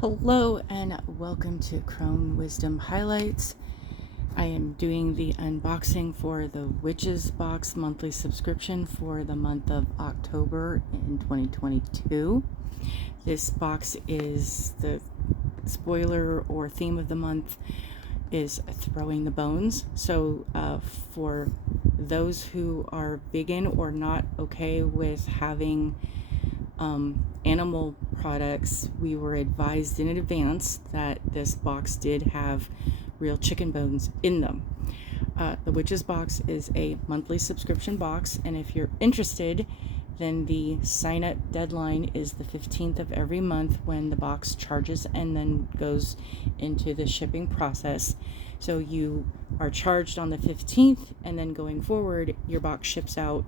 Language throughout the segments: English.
Hello and welcome to Crone Wisdom Highlights. I am doing the unboxing for the Witches Box monthly subscription for the month of October in 2022. This box is the spoiler or theme of the month is throwing the bones. So for those who are vegan or not okay with having animal products, we were advised in advance that this box did have real chicken bones in them. The Witches Box is a monthly subscription box, and if you're interested, then the sign-up deadline is the 15th of every month when the box charges and then goes into the shipping process. So you are charged on the 15th, and then going forward, your box ships out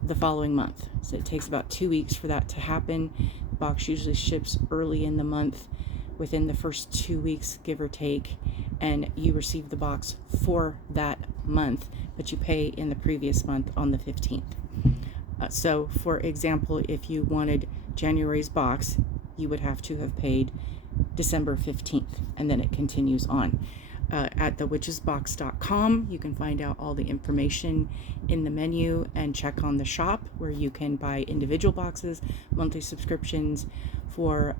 the following month. So it takes about 2 weeks for that to happen. The box usually ships early in the month, within the first 2 weeks, give or take, and you receive the box for that month, but you pay in the previous month on the 15th. So for example, if you wanted January's box, you would have to have paid December 15th, and then it continues on. At thewitchesbox.com, you can find out all the information in the menu and check on the shop where you can buy individual boxes, monthly subscriptions for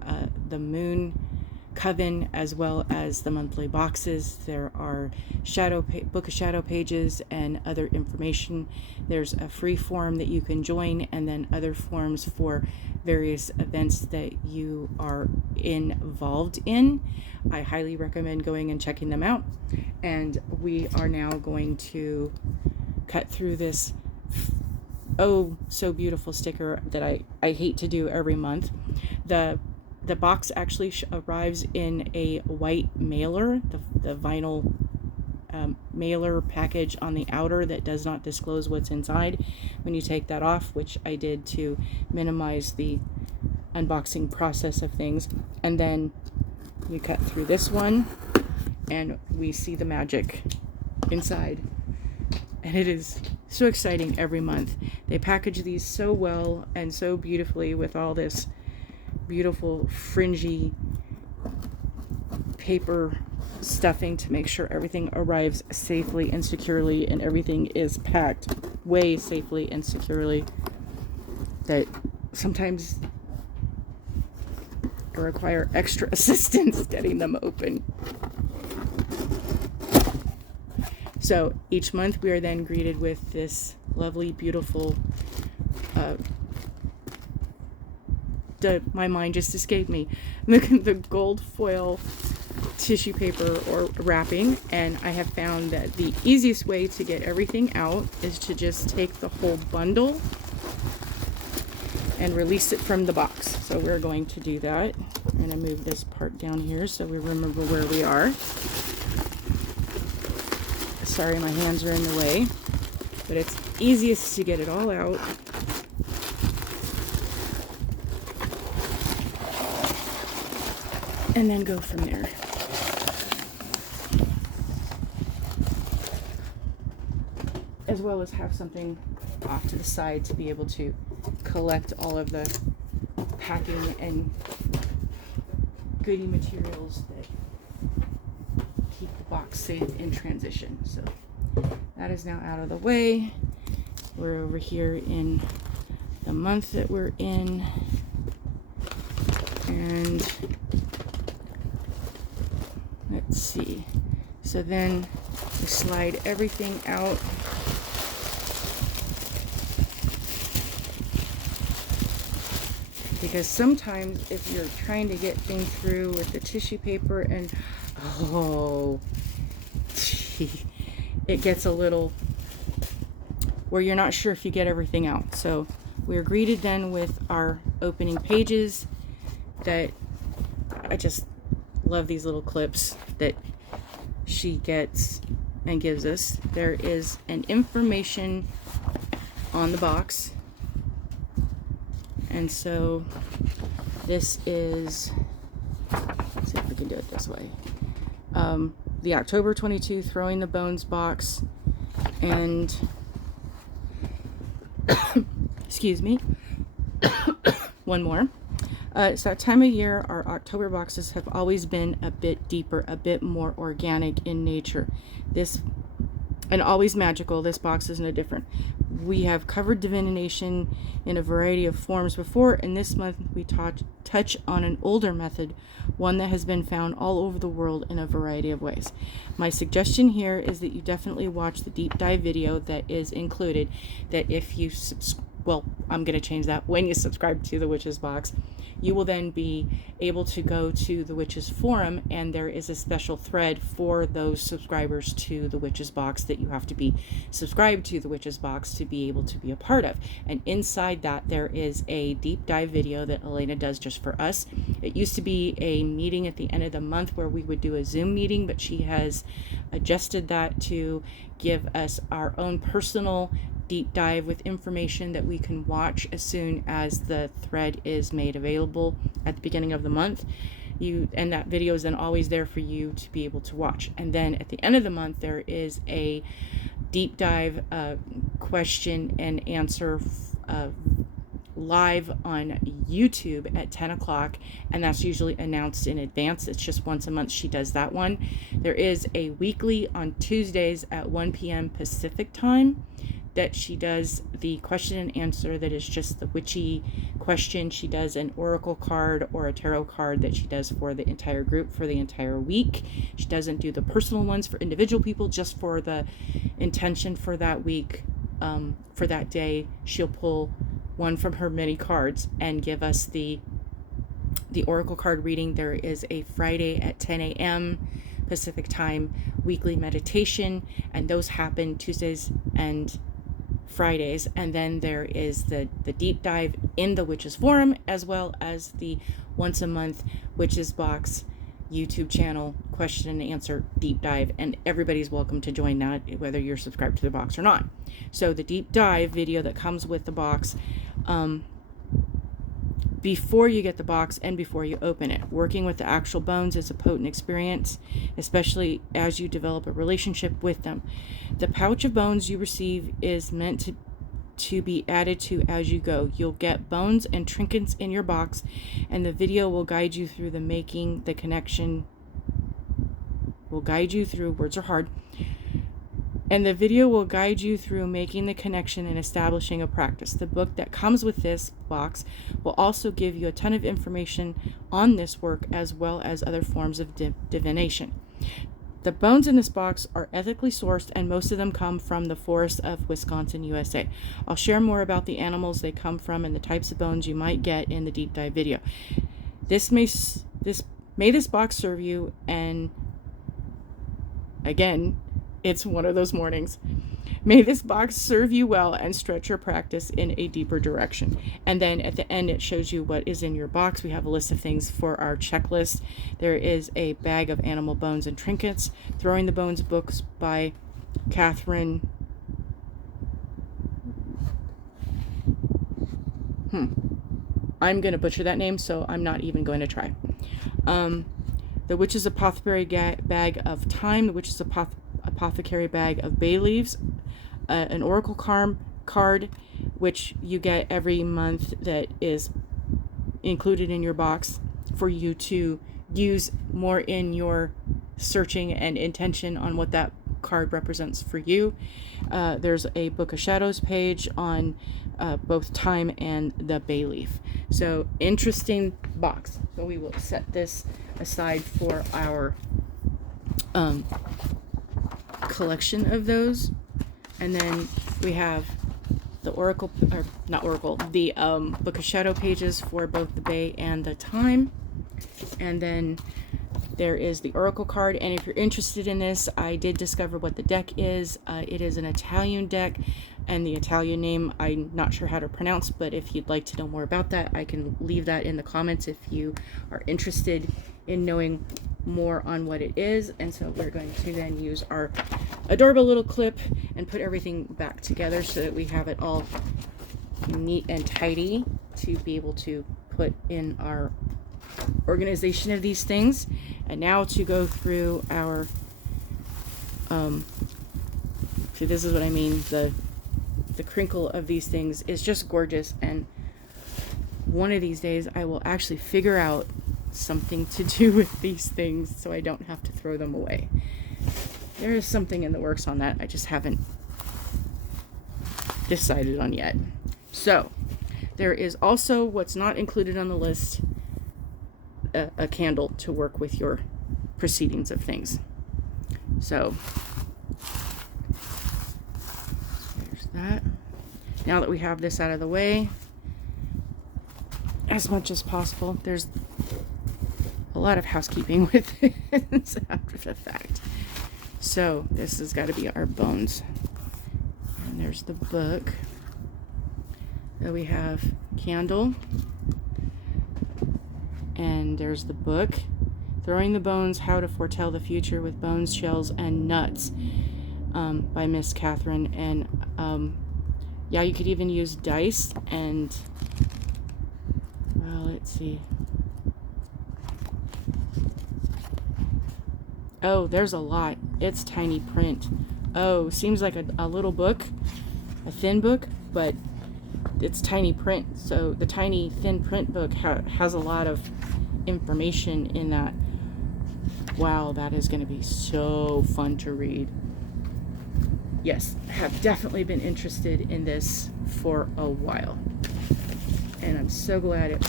the Moon Coven, as well as the monthly boxes. There are Book of Shadow pages and other information. There's a free forum that you can join, and then other forums for various events that you are involved in. I highly recommend going and checking them out. And we are now going to cut through this so beautiful sticker that I hate to do every month. The box actually arrives in a white mailer, the vinyl mailer package on the outer that does not disclose what's inside. When you take that off, which I did to minimize the unboxing process of things, and then we cut through this one and we see the magic inside, and it is so exciting every month. They package these so well and so beautifully with all this beautiful fringy paper stuffing to make sure everything arrives safely and securely, and everything is packed way safely and securely that sometimes I require extra assistance getting them open. So each month we are then greeted with this lovely, beautiful my mind just escaped me. The gold foil tissue paper or wrapping, and I have found that the easiest way to get everything out is to just take the whole bundle and release it from the box. So we're going to do that. I'm going to move this part down here so we remember where we are. Sorry, my hands are in the way, but it's easiest to get it all out. And then go from there. As well as have something off to the side to be able to collect all of the packing and goodie materials that keep the box safe in transition. So that is now out of the way. We're over here in the month that we're in, and let's see. So then we slide everything out. Because sometimes if you're trying to get things through with the tissue paper and it gets a little where you're not sure if you get everything out. So we're greeted then with our opening pages that I just love, these little clips that she gets and gives us. There is an information on the box, and so this is, let's see if we can do it this way, the October 22 Throwing the Bones box, and excuse me, one more. It's that time of year. Our October boxes have always been a bit deeper, a bit more organic in nature. This, and always magical. This box is no different. We have covered divination in a variety of forms before, and this month we touch on an older method, one that has been found all over the world in a variety of ways. My suggestion here is that you definitely watch the deep dive video that is included, that if you well, I'm going to change that. When you subscribe to the Witches Box, you will then be able to go to the Witches Forum, and there is a special thread for those subscribers to the Witches Box that you have to be subscribed to the Witches Box to be able to be a part of. And inside that, there is a deep dive video that Elena does just for us. It used to be a meeting at the end of the month where we would do a Zoom meeting, but she has adjusted that to give us our own personal deep dive with information that we can watch as soon as the thread is made available at the beginning of the month. And that video is then always there for you to be able to watch. And then at the end of the month, there is a deep dive question and answer live on YouTube at 10 o'clock, and that's usually announced in advance. It's just once a month she does that one. There is a weekly on Tuesdays at 1 p.m. Pacific time that she does the question and answer that is just the witchy question. She does an oracle card or a tarot card that she does for the entire group for the entire week. She doesn't do the personal ones for individual people, just for the intention for that week. For that day, she'll pull one from her many cards and give us the oracle card reading. There is a Friday at 10 a.m. Pacific time weekly meditation, and those happen Tuesdays and Fridays. And then there is the deep dive in the Witches Forum, as well as the once a month Witches Box YouTube channel question and answer deep dive, and everybody's welcome to join that, whether you're subscribed to the box or not. So the deep dive video that comes with the box, before you get the box and before you open it, working with the actual bones is a potent experience, especially as you develop a relationship with them. The pouch of bones you receive is meant to be added to as you go. You'll get bones and trinkets in your box, and the video will guide you through the making the connection. Will guide you through, words are hard. And the video will guide you through making the connection and establishing a practice. The book that comes with this box will also give you a ton of information on this work, as well as other forms of divination. The bones in this box are ethically sourced, and most of them come from the forests of Wisconsin, USA. I'll share more about the animals they come from and the types of bones you might get in the deep dive video. May this box serve you, and again, it's one of those mornings. May this box serve you well and stretch your practice in a deeper direction. And then at the end, it shows you what is in your box. We have a list of things for our checklist. There is a bag of animal bones and trinkets, Throwing the Bones books by Catherine. I'm going to butcher that name, so I'm not even going to try. The Witch's Apothecary bag of Time, the Witch's Apothecary bag of bay leaves, an oracle card, which you get every month, that is included in your box for you to use more in your searching and intention on what that card represents for you. There's a Book of Shadows page on both time and the bay leaf. So interesting box. So we will set this aside for our collection of those. And then we have the oracle, or not oracle, the Book of Shadow pages for both the bay and the time. And then there is the oracle card. And if you're interested in this, I did discover what the deck is. It is an Italian deck, and the Italian name I'm not sure how to pronounce, but if you'd like to know more about that, I can leave that in the comments if you are interested in knowing more on what it is. And so we're going to then use our adorable little clip and put everything back together so that we have it all neat and tidy to be able to put in our organization of these things. And now to go through our so this is what I mean, the crinkle of these things is just gorgeous. And one of these days I will actually figure out something to do with these things so I don't have to throw them away. There is something in the works on that. I just haven't decided on yet. So there is also, what's not included on the list, a candle to work with your proceedings of things. So there's that. Now that we have this out of the way, as much as possible, there's a lot of housekeeping with it after the fact. So this has got to be our bones. And there's the book. So we have candle. And there's the book. Throwing the Bones, How to Foretell the Future with Bones, Shells, and Nuts, by Miss Catherine. And yeah, you could even use dice and, well, let's see. Oh, there's a lot. It's tiny print. Oh, seems like a little book, a thin book, but it's tiny print. So the tiny thin print book has a lot of information in that. Wow, that is going to be so fun to read. Yes, I have definitely been interested in this for a while. And I'm so glad it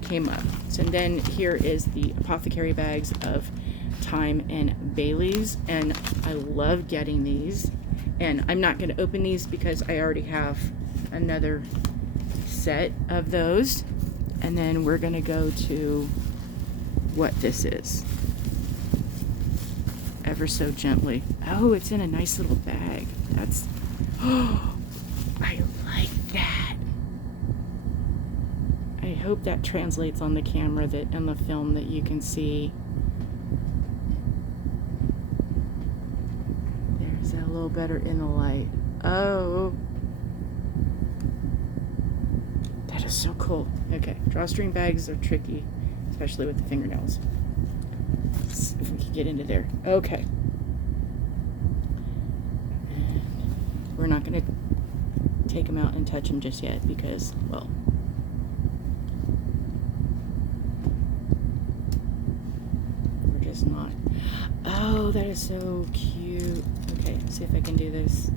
came up. So then here is the apothecary bags of thyme and bay leaves. And I love getting these. And I'm not going to open these because I already have another set of those. And then we're going to go to what this is. Ever so gently. Oh, it's in a nice little bag. That's, oh, I like that. I hope that translates on the camera, that in the film, that you can see. There's that a little better in the light. Oh, that is so cool. Okay, drawstring bags are tricky, especially with the fingernails. If we can get into there. Okay. And we're not going to take them out and touch them just yet because, well, we're just not. Oh, that is so cute. Okay, let's see if I can do this.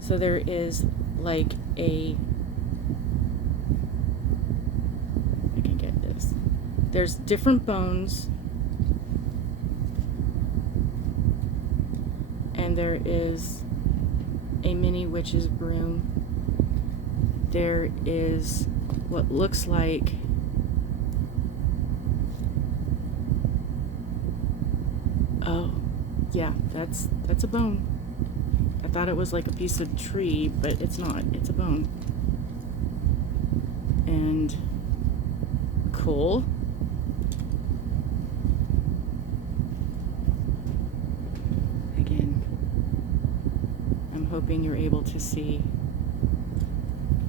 So there is like I can get this. There's different bones. And there is a mini witch's broom. There is what looks like yeah, that's a bone. I thought it was like a piece of tree, but it's not. It's a bone. And cool. Again, I'm hoping you're able to see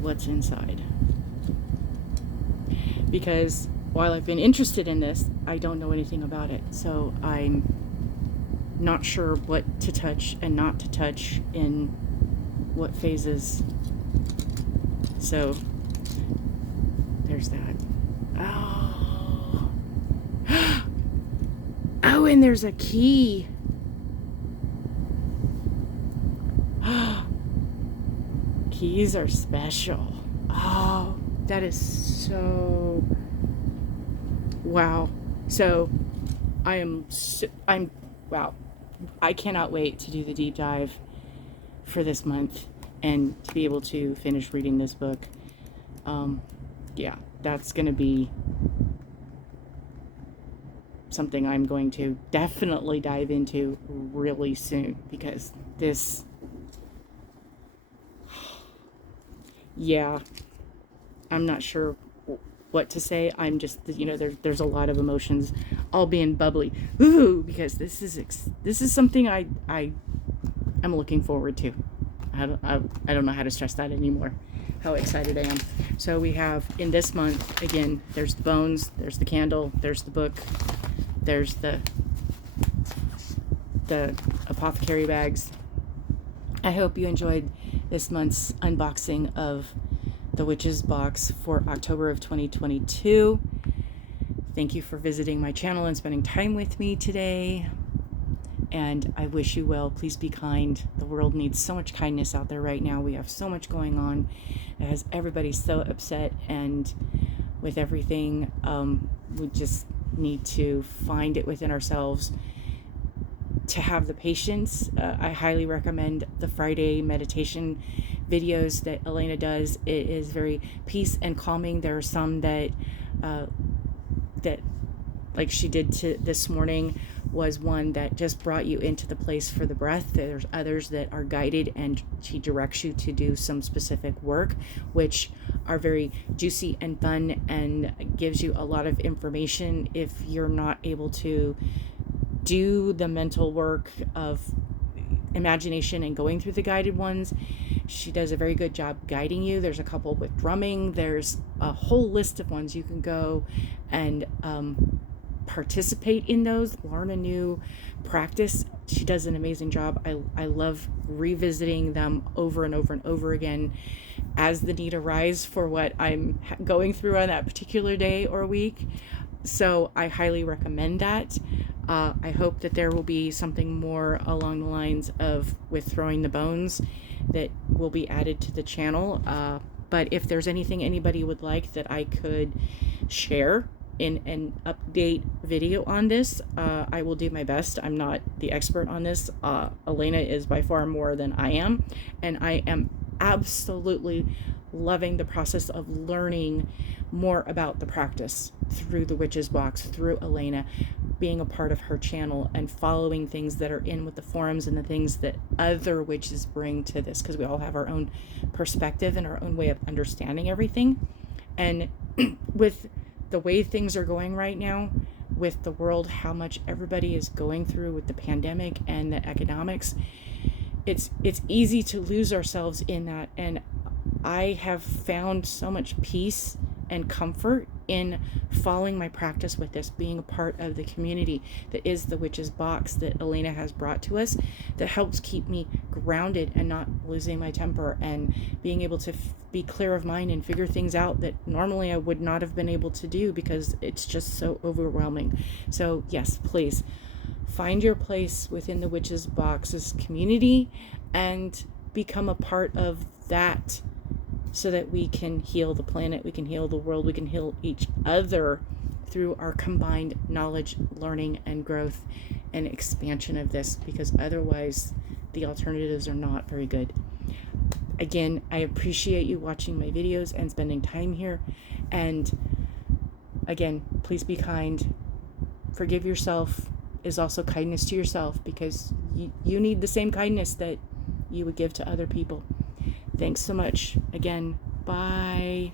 what's inside. Because while I've been interested in this, I don't know anything about it. So I'm not sure what to touch and not to touch in what phases. So there's that. Oh. Oh, and there's a key. Keys are special. Oh, that is so wow. So I'm wow. I cannot wait to do the deep dive for this month and to be able to finish reading this book. Yeah, that's going to be something I'm going to definitely dive into really soon, because this, yeah, I'm not sure what to say. I'm just, there's a lot of emotions all being bubbly. Ooh, because this is something I'm looking forward to. I don't know how to stress that anymore, how excited I am. So we have, in this month, again, there's the bones, there's the candle, there's the book, there's the apothecary bags. I hope you enjoyed this month's unboxing of the Witches Box for October of 2022. Thank you for visiting my channel and spending time with me today. And I wish you well. Please be kind. The world needs so much kindness out there right now. We have so much going on that has everybody so upset, and with everything, we just need to find it within ourselves to have the patience. I highly recommend the Friday meditation videos that Elena does. It is very peace and calming. There are some that like she did this morning, was one that just brought you into the place for the breath. There's others that are guided and she directs you to do some specific work, which are very juicy and fun and gives you a lot of information if you're not able to do the mental work of imagination and going through the guided ones. She does a very good job guiding you. There's a couple with drumming. There's a whole list of ones you can go and participate in those, learn a new practice. She does an amazing job. I love revisiting them over and over and over again as the need arises for what I'm going through on that particular day or week. So I highly recommend that. I hope that there will be something more along the lines of with throwing the bones that will be added to the channel. But if there's anything anybody would like that I could share in an update video on this, I will do my best. I'm not the expert on this. Elena is by far more than I am, and I am absolutely loving the process of learning more about the practice through the Witches Box, through Elena, being a part of her channel and following things that are in with the forums and the things that other witches bring to this, because we all have our own perspective and our own way of understanding everything. And with the way things are going right now with the world, how much everybody is going through with the pandemic and the economics, it's easy to lose ourselves in that. And I have found so much peace and comfort in following my practice with this, being a part of the community that is the Witches Box that Elena has brought to us, that helps keep me grounded and not losing my temper, and being able to be clear of mind and figure things out that normally I would not have been able to do because it's just so overwhelming. So yes, please find your place within the Witches Box's community and become a part of that, so that we can heal the planet, we can heal the world, we can heal each other through our combined knowledge, learning, and growth and expansion of this, because otherwise the alternatives are not very good. Again, I appreciate you watching my videos and spending time here. And again, please be kind. Forgive yourself is also kindness to yourself, because you need the same kindness that you would give to other people. Thanks so much. Again, bye.